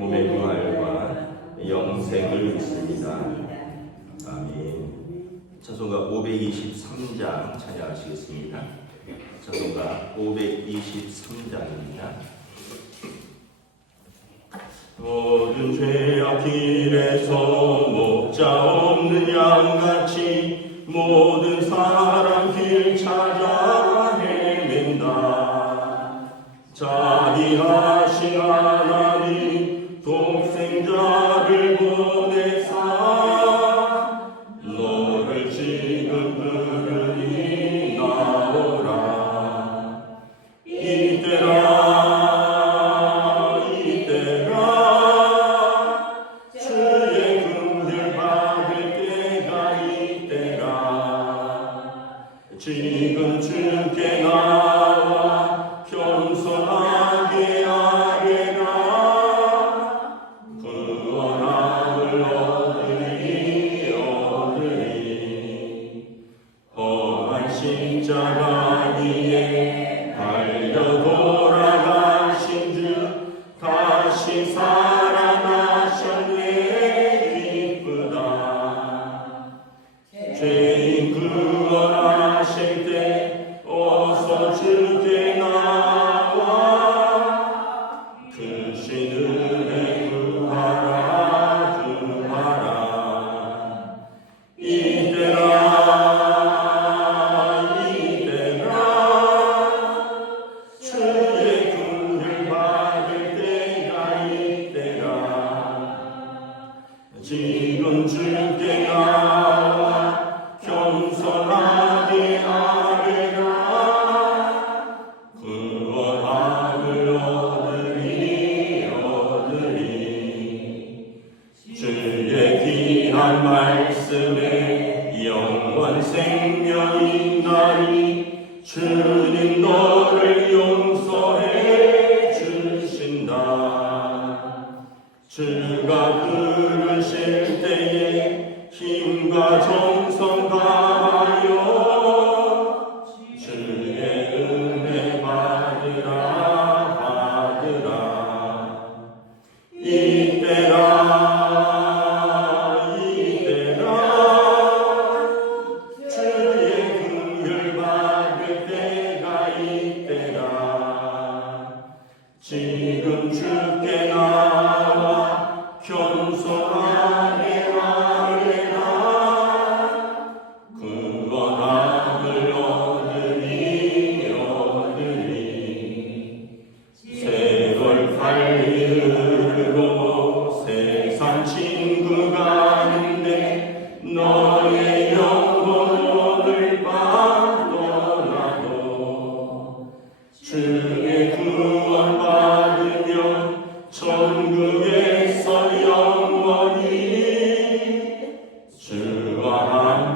몸의 부활과 영생을 믿습니다. 아멘. 찬송가 523장 찬양하시겠습니다. 찬송가 523장입니다. 모든 죄악 길에서 목자 없는 양같이 모든 사람 길 찾아 헤맨다 자비하신 하나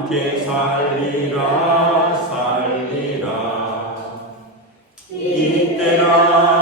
함께 살리라 살리라. 이때라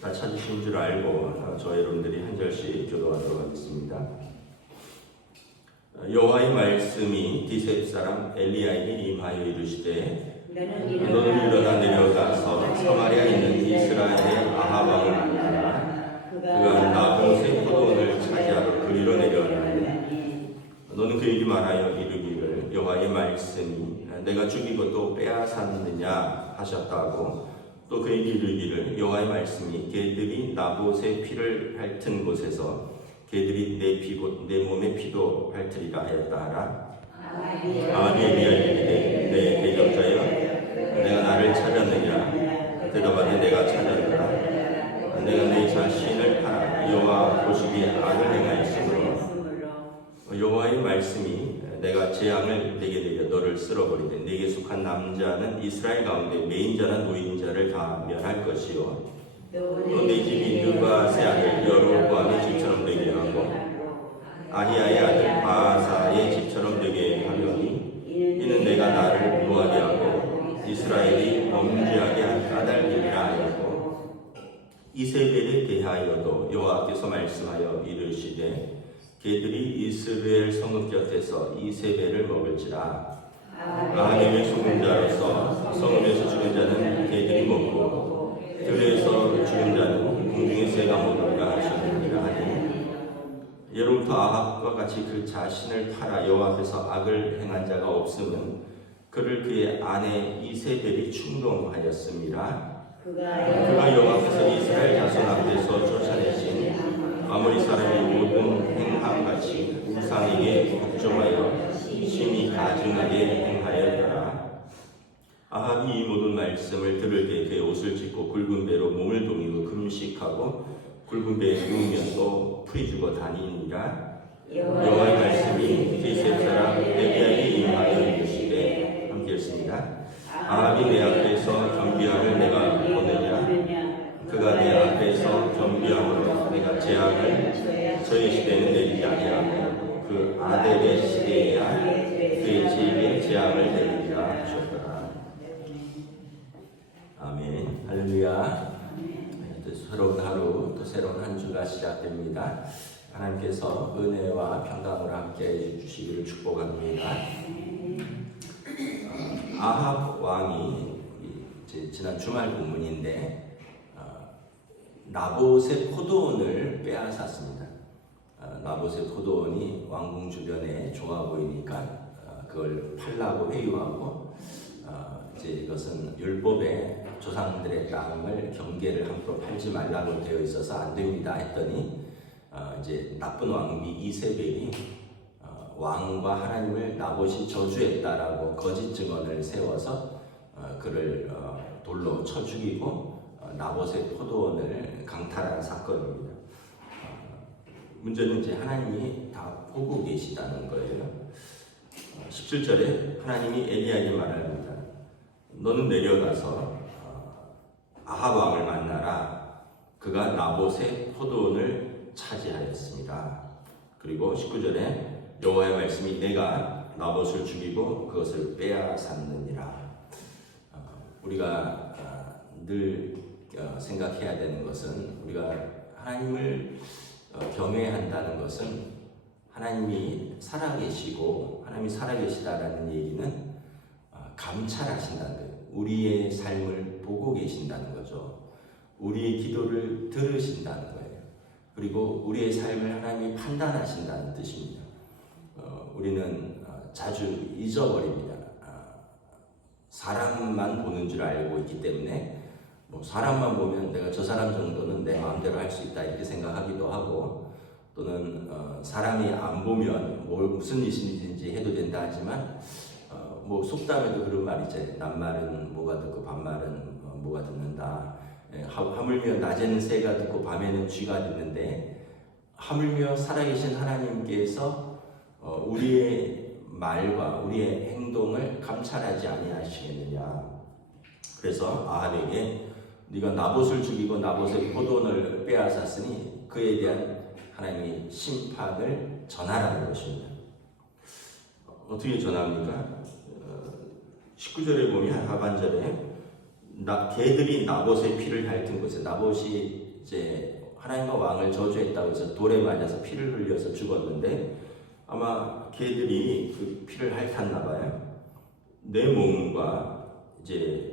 다 찾으신 줄 알고 어, 저 여러분들이 한 절씩 교도하도록 하겠습니다. 어, 여호와의 말씀이 디셉 사람 엘리야에게 임하여 이르시되 너는 일어나 내려가서 서마리아에 있는 이스라엘의 아합 왕을 만나라 그가 나봇의 포도원을 차지하러 그리로 내려가는데 너는 그에게 말하여 이르기를 여호와의 말씀이 내가 죽이고 또 빼앗았느냐 하셨다고 또 그에게 이르기를 여호와의 말씀이 개들이 나봇의 피를 핥은 곳에서 개들이 내 피고 내 몸의 피도 핥으리라 하였다 하라. 아합이 이르되 내 대적자여 내가 나를 찾았느냐 대답하되 내가 찾았노라. 내가 내 자신을 팔아 여호와 보시기에 악을 행하였으므로. 여호와의 말씀이 내가 재앙을 내게 내려 너를 쓸어버리되 내게 속한 남자는 이스라엘 가운데 매인자나 노인자를 다 멸할 것이요. 또내 집이 누가 새 아들 여로보암의 집처럼 되게 하고 아히야의 아들 바사의 집처럼 되게 하려니 이는 내가 나를 노하게 하고 이스라엘이 범죄하게 한 까닭이라 하였고 이세벨에 대하여도 여호와께서 말씀하여 이르시되 개들이 이스라엘 성읍 곁에서 이세벨을 먹을지라. 아하님의 죽은 자로서 성읍에서 죽은 자는 개들이 먹고 들에서 죽은 자는 공중의 새가 먹으리라 하셨느니라 하니. 예로부터 아합과 같이 그 자신을 팔아 여호와 앞에서 악을 행한 자가 없음은 그를 그의 아내 이세벨이 충동하였습니다. 그가 여호와께서 이스라엘 자손 앞에서 쫓아내신 아모리 사람의 모든 행함같이 우상에게 복종하여 심히 가증하게 행하였더라. 아합이 이 모든 말씀을 들을 때 그의 옷을 찢고 굵은 배로 몸을 동이고 금식하고 굵은 배에 누우면 또 풀이 죽어 다니니라. 여호와의 말씀이 디셉 사람 에비야에게 임하여 이르시되 함께 읽습니다. 아합이 내 앞에서 겸비함을 내가 보느냐 그가 내 겸비함으로 내가 재앙을 저의 시대는 내리지 아니하고 그 아델의 시대에야 그의 집에 재앙을 내리리라 하셨더라. 아멘. 할렐루야. 새로운 하루 또 새로운 한 주가 시작됩니다. 하나님께서 은혜와 평강으로 함께 해주시기를 축복합니다. 어, 아합 왕이 지난 주말 본문인데 어, 나봇의 포도원을 빼앗았습니다. 어, 나봇의 포도원이 왕궁 주변에 좋아 보이니까 어, 그걸 팔라고 회유하고 어, 이제 이것은 율법에 조상들의 땅을 경계를 함부로 팔지 말라고 되어 있어서 안 됩니다 했더니 어, 이제 나쁜 왕비 이세벨이 어, 왕과 하나님을 나봇이 저주했다라고 거짓 증언을 세워서 어, 그를 어, 돌로 쳐 죽이고 어, 나봇의 포도원을 강탈한 사건입니다. 어, 문제는 이제 하나님이 다 보고 계시다는 거예요. 어, 17절에 하나님이 엘리야에게 말합니다. 너는 내려가서 어, 아합 왕을 만나라. 그가 나봇의 포도원을 차지하였습니다. 그리고 19절에 여호와의 말씀이 내가 나봇을 죽이고 그것을 빼앗았느니라. 어, 우리가 어, 늘 어, 생각해야 되는 것은 우리가 하나님을 어, 경외한다는 것은 하나님이 살아계시고 하나님이 살아계시다라는 얘기는 어, 감찰하신다는 거예요. 우리의 삶을 보고 계신다는 거죠. 우리의 기도를 들으신다는 거예요. 그리고 우리의 삶을 하나님이 판단하신다는 뜻입니다. 어, 우리는 어, 자주 잊어버립니다. 아, 사람만 보는 줄 알고 있기 때문에 뭐 사람만 보면 내가 저 사람 정도는 내 마음대로 할 수 있다 이렇게 생각하기도 하고 또는 어, 사람이 안 보면 뭘 무슨 일이든지 해도 된다 하지만 어, 뭐 속담에도 그런 말이 있잖아요. 남말은 뭐가 듣고 반말은 어, 뭐가 듣는다. 예, 하- 하물며 낮에는 새가 듣고 밤에는 쥐가 듣는데 하물며 살아계신 하나님께서 어, 우리의 말과 우리의 행동을 감찰하지 아니하시겠느냐. 그래서 아합에게 네가 나봇을 죽이고 나봇의 포도원을 빼앗았으니 그에 대한 하나님의 심판을 전하라는 것입니다. 어떻게 전합니까? 어, 19절에 보면 하반절에 나, 개들이 나봇의 피를 핥은 곳에 나봇이 이제 하나님과 왕을 저주했다고 해서 돌에 맞아서 피를 흘려서 죽었는데 아마 개들이 그 피를 핥았나 봐요. 내 몸과 이제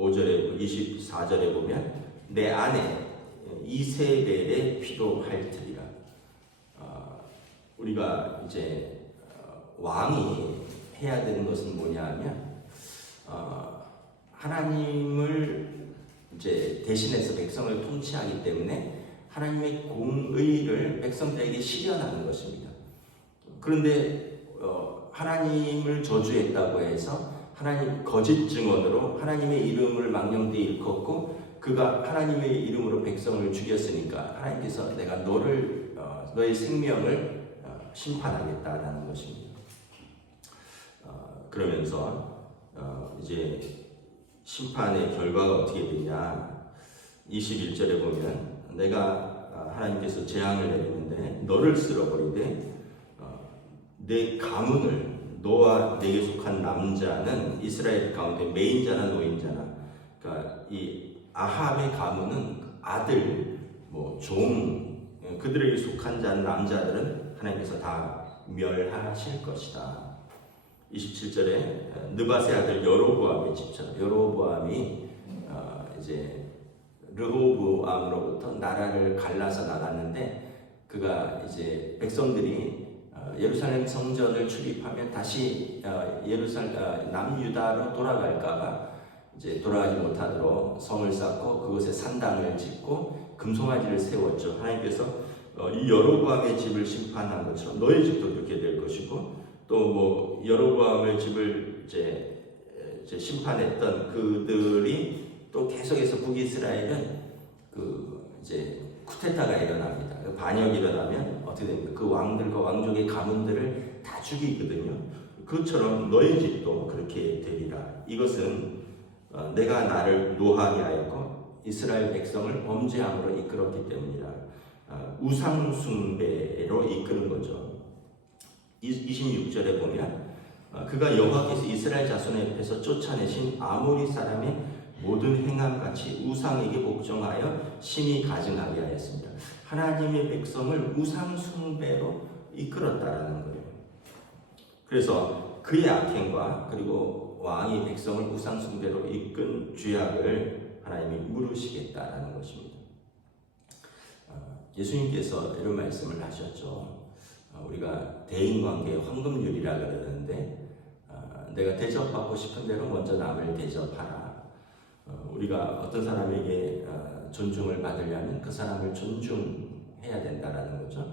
25절에 24절에 보면 내 안에 이세벨의 피도 핥으리라. 어, 우리가 이제 어, 왕이 해야 되는 것은 뭐냐 하면 어, 하나님을 이제 대신해서 백성을 통치하기 때문에 하나님의 공의를 백성들에게 실현하는 것입니다. 그런데 어, 하나님을 저주했다고 해서 하나님 거짓 증언으로 하나님의 이름을 망령되이 일컫고 그가 하나님의 이름으로 백성을 죽였으니까 하나님께서 내가 너를 어, 너의 생명을 어, 심판하겠다라는 것입니다. 어, 그러면서 어, 이제 심판의 결과가 어떻게 되냐? 21절에 보면 내가 어, 하나님께서 재앙을 내리는데 너를 쓸어버리되 어, 내 가문을 너와 내게 속한 남자는 이스라엘 가운데 메인자나 노인자나 그러니까 이 아합의 가문은 아들 뭐종 그들에게 속한 자는 남자들은 하나님께서 다 멸하실 것이다. 27절에 느바세 아들 여로보암의 집처럼 여로보암이 어, 이제 르호보암으로부터 나라를 갈라서 나갔는데 그가 이제 백성들이 어, 예루살렘 성전을 출입하면 다시 어, 예루살 어, 남유다로 돌아갈까봐 이제 돌아가지 못하도록 성을 쌓고 그곳에 산당을 짓고 금송아지를 세웠죠. 하나님께서 어, 이 여로보암의 집을 심판한 것처럼 너희 집도 그렇게 될 것이고 또 뭐 여로보암의 집을 이제 심판했던 그들이 또 계속해서 북이스라엘은 그 이제 쿠데타가 일어납니다. 그 반역이 일어나면 어떻게 됩니까? 그 왕들과 왕족의 가문들을 다 죽이거든요. 그처럼 너희 집도 그렇게 되리라. 이것은 어, 내가 나를 노하게 하였고 이스라엘 백성을 범죄함으로 이끌었기 때문이라. 어, 우상 숭배로 이끄는 거죠. 26절에 보면 어, 그가 여호와께서 이스라엘 자손의 옆에서 쫓아내신 아모리 사람의 모든 행함 같이 우상에게 복종하여 심히 가증하게 하였습니다. 하나님의 백성을 우상 숭배로 이끌었다라는 거예요. 그래서 그의 악행과 그리고 왕이 백성을 우상 숭배로 이끈 죄악을 하나님이 물으시겠다라는 것입니다. 어, 예수님께서 이런 말씀을 하셨죠. 어, 우리가 대인관계 황금률이라 그러는데 어, 내가 대접받고 싶은 대로 먼저 남을 대접하라. 우리가 어떤 사람에게 존중을 받으려면 그 사람을 존중해야 된다라는 거죠.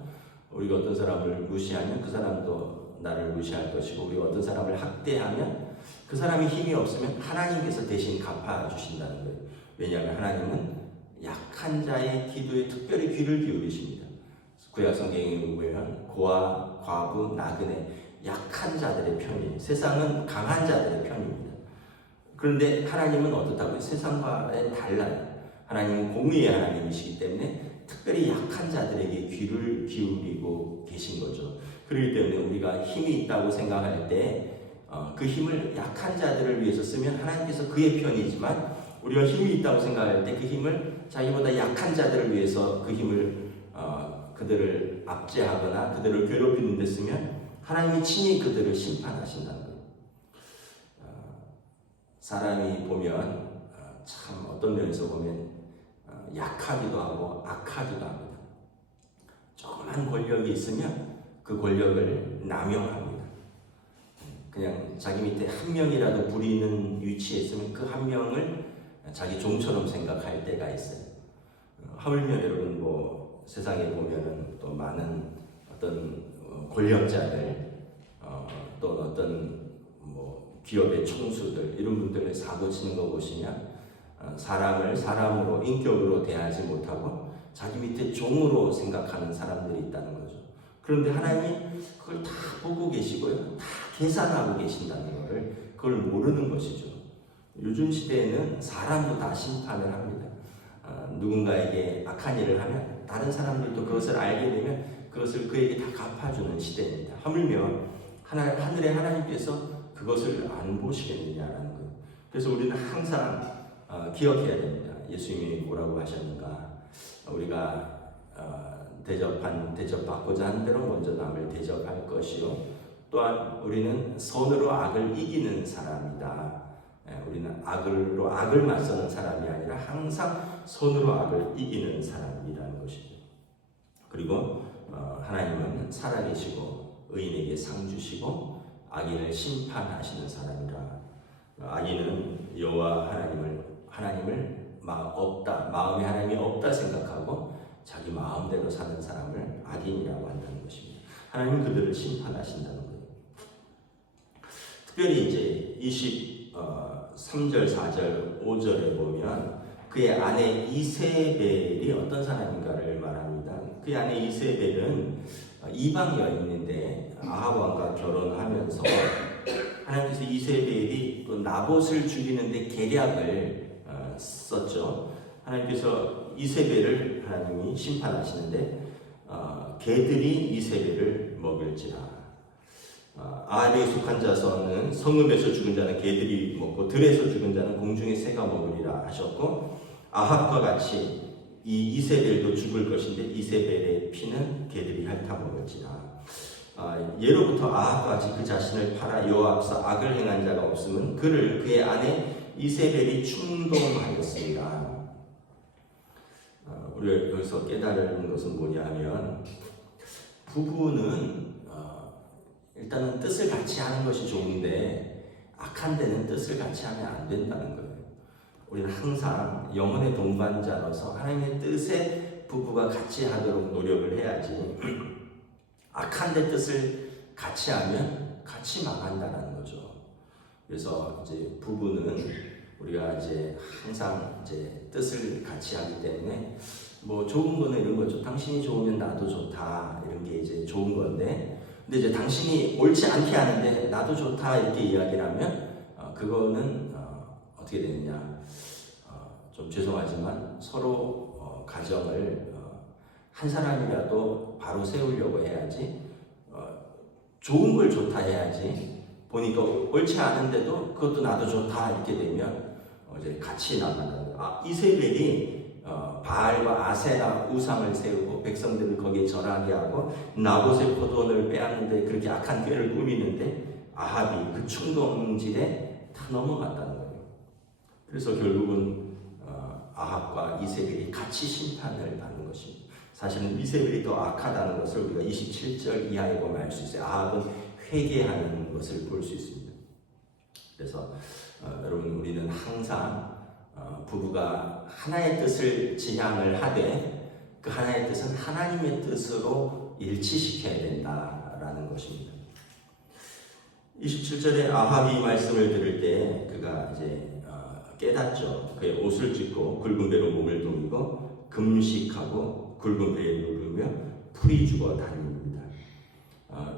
우리가 어떤 사람을 무시하면 그 사람도 나를 무시할 것이고 우리가 어떤 사람을 학대하면 그 사람이 힘이 없으면 하나님께서 대신 갚아주신다는 거예요. 왜냐하면 하나님은 약한 자의 기도에 특별히 귀를 기울이십니다. 구약 성경에 보면 고아, 과부, 나그네 약한 자들의 편이에요. 세상은 강한 자들의 편입니다. 그런데 하나님은 어떻다고요? 세상과는 달라요. 하나님은 공의의 하나님이시기 때문에 특별히 약한 자들에게 귀를 기울이고 계신 거죠. 그렇기 때문에 우리가 힘이 있다고 생각할 때그 힘을 약한 자들을 위해서 쓰면 하나님께서 그의 편이지만 우리가 힘이 있다고 생각할 때 그 힘을 자기보다 약한 자들을 위해서 그 힘을 어, 그들을 압제하거나 그들을 괴롭히는 데 쓰면 하나님이 친히 그들을 심판하신다는 거예요. 어, 사람이 보면 어, 참 어떤 면에서 보면 어, 약하기도 하고 악하기도 합니다. 조그만 권력이 있으면 그 권력을 남용합니다. 그냥 자기 밑에 한 명이라도 부리는 위치에 있으면 그 한 명을 자기 종처럼 생각할 때가 있어요. 하물며 여러분 뭐 세상에 보면은 또 많은 어떤 권력자들 어, 또 어떤 뭐 기업의 총수들 이런 분들의 사고 치는 거 보시면 어, 사람을 사람으로 인격으로 대하지 못하고 자기 밑에 종으로 생각하는 사람들이 있다는 거죠. 그런데 하나님이 그걸 다 보고 계시고요. 다 계산하고 계신다는 것을 그걸 모르는 것이죠. 요즘 시대에는 사람도 다 심판을 합니다. 어, 누군가에게 악한 일을 하면 다른 사람들도 그것을 알게 되면 그 그것을 그에게 다 갚아주는 시대입니다. 하물며 하나, 하늘의 하나님께서 그것을 안 보시겠느냐라는 거예요. 그래서 우리는 항상 어, 기억해야 됩니다. 예수님이 뭐라고 하셨는가? 우리가 어, 대접한 대접받고자 하는 대로 먼저 남을 대접할 것이요. 또한 우리는 선으로 악을 이기는 사람이다. 예, 우리는 악으로 악을 맞서는 사람이 아니라 항상 선으로 악을 이기는 사람이라는 것이죠. 그리고 어, 하나님은 살아계시고 의인에게 상 주시고 악인을 심판하시는 사람이라. 어, 악인은 여호와 하나님을 하나님을 마, 없다 마음에 하나님이 없다 생각하고 자기 마음대로 사는 사람을 악인이라고 한다는 것입니다. 하나님 그들을 심판하신다는 거예요. 특별히 이제 23절, 4절, 5절에 보면 그의 아내 이세벨이 어떤 사람인가를 말합니다. 그의 아내 이세벨은 이방 여인인데 아합 왕과 결혼하면서 하나님께서 이세벨이 또 나봇을 죽이는데 계략을 어, 썼죠. 하나님께서 이세벨을 하나님이 심판하시는데 어, 개들이 이세벨을 먹일지라. 어, 아합에 속한 자서는 성읍에서 죽은 자는 개들이 먹고 들에서 죽은 자는 공중의 새가 먹으리라 하셨고 아합과 같이 이 이세벨도 죽을 것인데 이세벨의 피는 개들이 핥아 먹을지라. 아, 예로부터 아합과 같이 그 자신을 팔아 앞서 악을 행한 자가 없으면 그를 그의 아내 이세벨이 충동하였습니다. 어, 우리가 여기서 깨달은 것은 뭐냐면 부부는 어, 일단은 뜻을 같이 하는 것이 좋은데 악한 데는 뜻을 같이 하면 안 된다는 거예요. 우리는 항상 영혼의 동반자로서 하나님의 뜻에 부부가 같이 하도록 노력을 해야지 악한 데 뜻을 같이 하면 같이 망한다는. 그래서 이제 부부는 우리가 이제 항상 이제 뜻을 같이 하기 때문에 뭐 좋은 거는 이런 거죠. 당신이 좋으면 나도 좋다 이런 게 이제 좋은 건데, 근데 이제 당신이 옳지 않게 하는데 나도 좋다 이렇게 이야기를 하면 어, 그거는 어, 어떻게 되느냐? 어, 좀 죄송하지만 서로 어, 가정을 어, 한 사람이라도 바로 세우려고 해야지 어, 좋은 걸 좋다 해야지 보니까 옳지 않은데도 그것도 나도 좋다 이렇게 되면 어, 이제 같이 나가는 아, 이세벨이 어, 바알과 아세라 우상을 세우고 백성들을 거기에 절하게 하고 나봇의 포도원을 빼앗는데 그렇게 악한 꾀를 꾸미는데 아합이 그 충동질에 다 넘어갔다는 거예요. 그래서 결국은 어, 아합과 이세벨이 같이 심판을 받는 것입니다. 사실은 이세벨이 더 악하다는 것을 우리가 27절 이하에 보면 알 수 있어요. 아합은 회개하는 것을 볼 수 있습니다. 그래서 어, 여러분 우리는 항상 어, 부부가 하나의 뜻을 지향을 하되 그 하나의 뜻은 하나님의 뜻으로 일치시켜야 된다라는 것입니다. 27절에 아합이 말씀을 들을 때 그가 이제 어, 깨닫죠. 그의 옷을 찢고 굵은 배로 몸을 동이고 금식하고 굵은 배에 누르며 풀이 죽어. 어,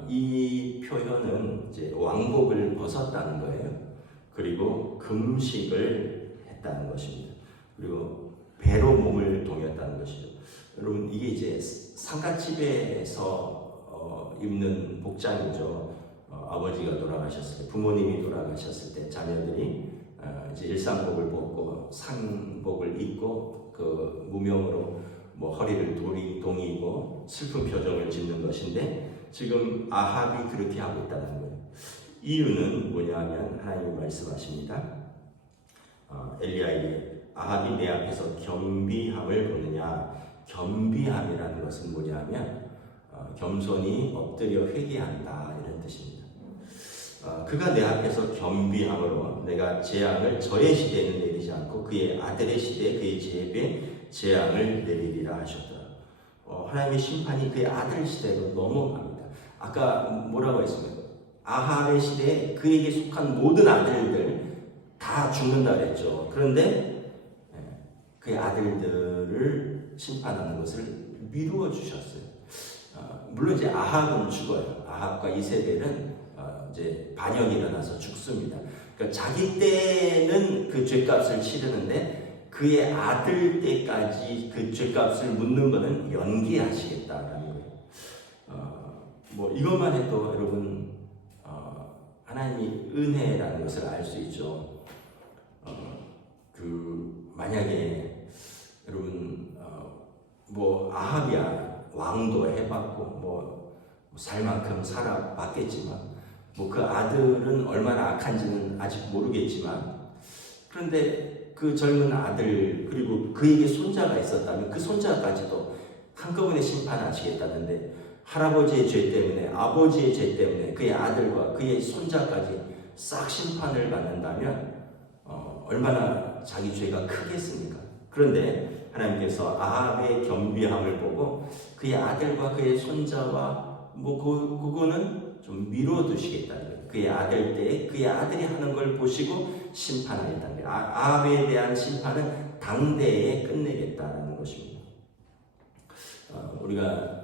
이 표현은 이제 왕복을 벗었다는 거예요. 그리고 금식을 했다는 것입니다. 그리고 배로 몸을 동였다는 것이죠. 여러분 이게 이제 상가집에서 어, 입는 복장이죠. 어, 아버지가 돌아가셨을 때, 부모님이 돌아가셨을 때 자녀들이 어, 이제 일상복을 벗고 상복을 입고 그 무명으로 뭐 허리를 도리, 동이고 슬픈 표정을 짓는 것인데 지금 아합이 그렇게 하고 있다는 거예요. 이유는 뭐냐면 하나님이 말씀하십니다. 어, 엘리야에게 아합이 내 앞에서 겸비함을 보느냐 겸비함이라는 것은 뭐냐면 어, 겸손히 엎드려 회개한다 이런 뜻입니다. 어, 그가 내 앞에서 겸비함으로 내가 재앙을 절의 시대에는 내리지 않고 그의 아들의 시대에 그의 제비에 재앙을 내리리라 하셨더라. 어, 하나님의 심판이 그의 아들 시대로 넘어갑니다. 아까 뭐라고 했습니까? 아합의 시대에 그에게 속한 모든 아들들 다 죽는다 그랬죠. 그런데 예, 그의 아들들을 심판하는 것을 미루어 주셨어요. 어, 물론 이제 아합은 죽어요. 아합과 이세벨은 어, 이제 반역이 일어나서 죽습니다. 그러니까 자기 때는 그 죄값을 치르는데 그의 아들 때까지 그 죄값을 묻는 것은 연기하시겠다라는 거예요. 뭐 이것만 해도 여러분 어, 하나님이 은혜라는 것을 알 수 있죠. 어, 그 만약에 여러분 어, 뭐 아합이야 왕도 해봤고 뭐 살 만큼 살아봤겠지만 뭐 그 아들은 얼마나 악한지는 아직 모르겠지만 그런데 그 젊은 아들 그리고 그에게 손자가 있었다면 그 손자까지도 한꺼번에 심판하시겠다는데 할아버지의 죄 때문에 아버지의 죄 때문에 그의 아들과 그의 손자까지 싹 심판을 받는다면 어, 얼마나 자기 죄가 크겠습니까? 그런데 하나님께서 아합의 겸비함을 보고 그의 아들과 그의 손자와 뭐 그, 그거는 좀 미뤄 두시겠다는 거예요. 그의 아들 때 그의 아들이 하는 걸 보시고 심판하겠다는 거예요. 아, 아합에 대한 심판은 당대에 끝내겠다는 것입니다. 어, 우리가 어,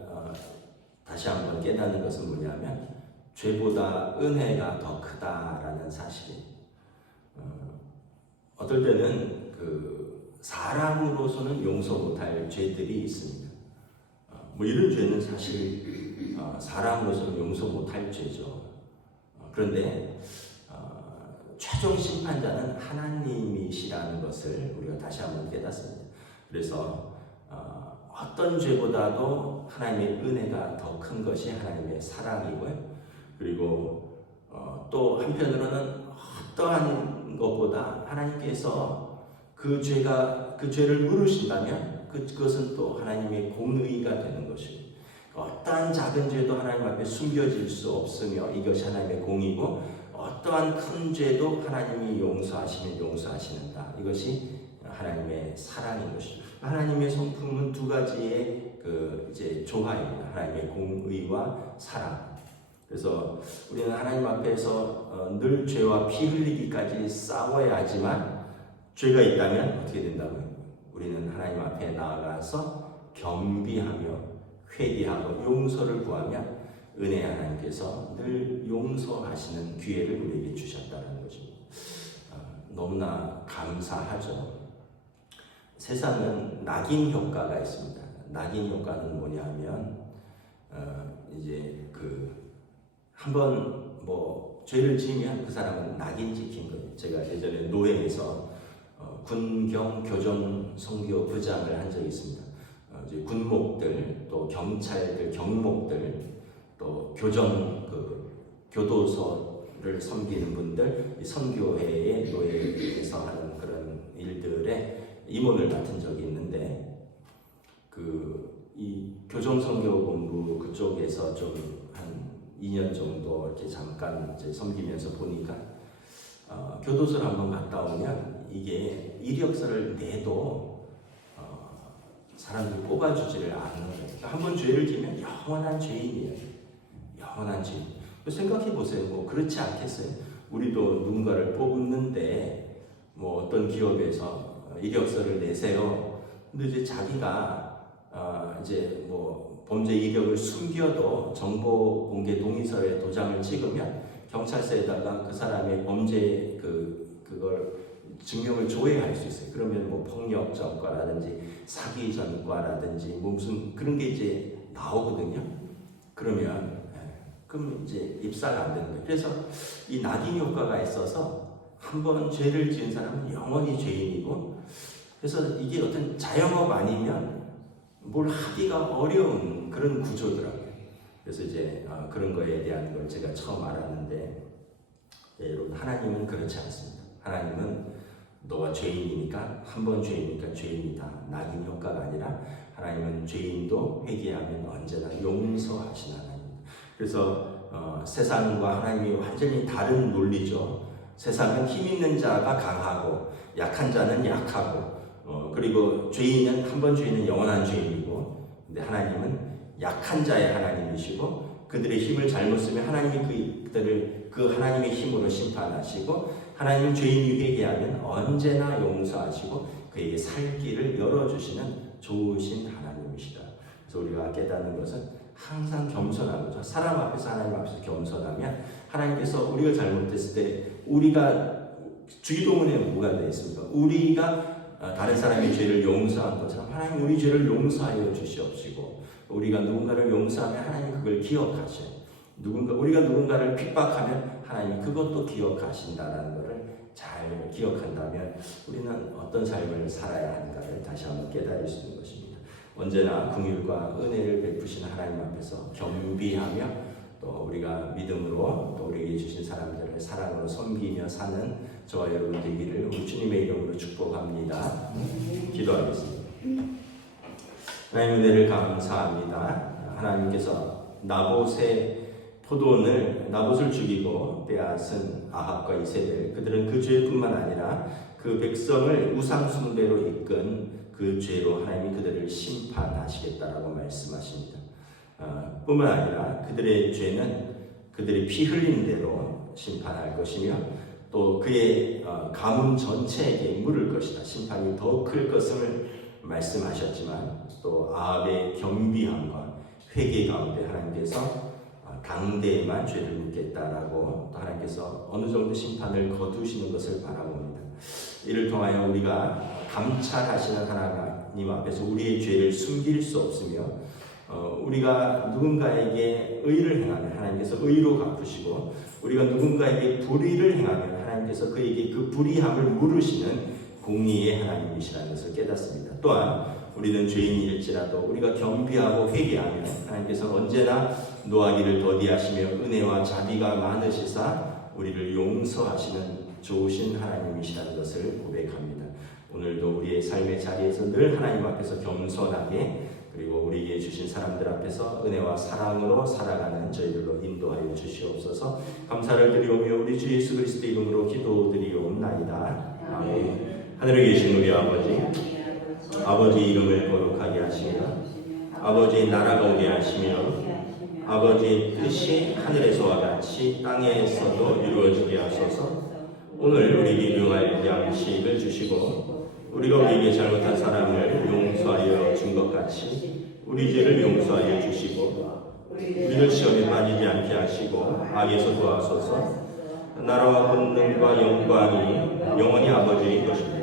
다시 한번 깨닫는 것은 뭐냐면 죄보다 은혜가 더 크다라는 사실이에요. 어, 어떨 때는 그 사람으로서는 용서 못할 죄들이 있습니다. 어, 뭐 이런 죄는 사실 어, 사람으로서는 용서 못할 죄죠. 어, 그런데 어, 최종 심판자는 하나님이시라는 것을 우리가 다시 한번 깨닫습니다. 그래서 어, 어떤 죄보다도 하나님의 은혜가 더 큰 것이 하나님의 사랑이고요. 그리고 어, 또 한편으로는 어떠한 것보다 하나님께서 그 죄가 그 죄를 물으신다면 그, 그것은 또 하나님의 공의가 되는 것이고 어떠한 작은 죄도 하나님 앞에 숨겨질 수 없으며 이것이 하나님의 공이고 어떠한 큰 죄도 하나님이 용서하시면 용서하시는다. 이것이 하나님의 사랑인 것이죠. 하나님의 성품은 두 가지의 그 이제 조화입니다. 하나님의 공의와 사랑. 그래서 우리는 하나님 앞에서 어, 늘 죄와 피 흘리기까지 싸워야 하지만 죄가 있다면 어떻게 된다고요? 우리는 하나님 앞에 나아가서 겸비하며 회개하고 용서를 구하며 은혜 하나님께서 늘 용서하시는 기회를 우리에게 주셨다는 것입니다. 어, 너무나 감사하죠. 세상은 낙인 효과가 있습니다. 낙인 효과는 뭐냐면 어, 이제 그 한번 뭐 죄를 지으면 그 사람은 낙인 찍힌 거예요. 제가 예전에 노예에서 어, 군경 교정 선교 부장을 한 적이 있습니다. 어, 이제 군목들 또 경찰들 경목들 또 교정 그 교도소를 섬기는 분들 이 선교회의 노예에서 하는 그런 일들에 임원을 맡은 적이 있는데 그 이 교정선교본부 그쪽에서 좀 한 2년 정도 이렇게 잠깐 이제 섬기면서 보니까 어, 교도소를 한번 갔다 오면 이게 이력서를 내도 어, 사람들이 뽑아주지를 않는 거예요. 한번 죄를 지면 영원한 죄인이에요. 영원한 죄인. 생각해 보세요. 뭐 그렇지 않겠어요? 우리도 누군가를 뽑는데 뭐 어떤 기업에서 이력서를 내세요. 근데 이제 자기가 어 이제 뭐 범죄 이력을 숨겨도 정보 공개 동의서에 도장을 찍으면 경찰서에다가 그 사람의 범죄 그 그걸 증명을 조회할 수 있어요. 그러면 뭐 폭력 전과라든지 사기 전과라든지 뭐 무슨 그런 게 이제 나오거든요. 그러면 예, 그럼 이제 입사가 안 되는 거예요. 그래서 이 낙인 효과가 있어서 한 번 죄를 지은 사람은 영원히 죄인이고 그래서 이게 어떤 자영업 아니면 뭘 하기가 어려운 그런 구조더라고요. 그래서 이제 어, 그런 거에 대한 걸 제가 처음 알았는데 예, 여러분 하나님은 그렇지 않습니다. 하나님은 너가 죄인이니까 한 번 죄이니까 죄인이다. 낙인 효과가 아니라 하나님은 죄인도 회개하면 언제나 용서하시는 하나님입니다. 그래서 어, 세상과 하나님이 완전히 다른 논리죠. 세상은 힘 있는 자가 강하고 약한 자는 약하고 어, 그리고 죄인은 한 번 죄인은 영원한 죄인이고 근데 하나님은 약한 자의 하나님이시고 그들의 힘을 잘못 쓰면 하나님이 그들을 그 하나님의 힘으로 심판하시고 하나님 죄인이 회개하면 언제나 용서하시고 그에게 살 길을 열어주시는 좋으신 하나님이시다. 그래서 우리가 깨닫는 것은 항상 거죠. 사람 앞에서 하나님 앞에서 겸손하면 하나님께서 우리가 잘못했을 때 우리가 주기도문에 뭐가 되어 있습니까? 우리가 어, 다른 사람의 죄를 용서한 것처럼 하나님 우리 죄를 용서하여 주시옵시고 우리가 누군가를 용서하면 하나님 그걸 기억하셔요. 누군가 우리가 누군가를 핍박하면 하나님이 그것도 기억하신다라는 것을 잘 기억한다면 우리는 어떤 삶을 살아야 하는가를 다시 한번 깨달을 수 있는 것입니다. 언제나 긍휼과 은혜를 베푸시는 하나님 앞에서 겸비하며 또 우리가 믿음으로 또 우리에게 주신 사람들을 사랑으로 섬기며 사는 저와 여러분 되기를 우리 주님의 이름으로 축복합니다. 기도하겠습니다. 하나님 은혜를 감사합니다. 하나님께서 나봇의 포도원을 나봇을 죽이고 빼앗은 아합과 이세벨 그들은 그 죄뿐만 아니라 그 백성을 우상 숭배로 이끈 그 죄로 하나님이 그들을 심판하시겠다라고 말씀하십니다. 어, 뿐만 아니라 그들의 죄는 그들이 피 흘린 대로 심판할 것이며 또 그의 어, 가문 전체에게 물을 것이다. 심판이 더 클 것을 말씀하셨지만 또 아합의 경비함과 회개 가운데 하나님께서 어, 당대에만 죄를 묻겠다라고 또 하나님께서 어느 정도 심판을 거두시는 것을 바라봅니다. 이를 통하여 우리가 감찰하시는 하나님 앞에서 우리의 죄를 숨길 수 없으며 어, 우리가 누군가에게 의를 행하면 하나님께서 의로 갚으시고 우리가 누군가에게 불의를 행하면 하나님께서 그에게 그 불의함을 물으시는 공의의 하나님이시라는 것을 깨닫습니다. 또한 우리는 죄인일지라도 우리가 경비하고 회개하면 하나님께서 언제나 노하기를 더디하시며 은혜와 자비가 많으시사 우리를 용서하시는 좋으신 하나님이시라는 것을 고백합니다. 오늘도 우리의 삶의 자리에서 늘 하나님 앞에서 겸손하게 그리고 우리에게 주신 사람들 앞에서 은혜와 사랑으로 살아가는 저희들로 인도하여 주시옵소서 감사를 드리오며 우리 주 예수 그리스도 이름으로 기도드리옵나이다. 아멘. 하늘에 계신 우리 아버지 아버지 이름을 거룩하게 하시며 아버지 나라가 오게 하시며 아버지 뜻이 하늘에서와 같이 땅에서도 이루어지게 하소서 오늘 우리에게 유할 양식을 주시고 우리가 우리에게 잘못한 사람을 용서하여 준 것 같이 우리 죄를 용서하여 주시고 우리를 시험에 빠지지 않게 하시고 악에서 도와소서 나라와 권능과 영광이 영원히 아버지의 것입니다.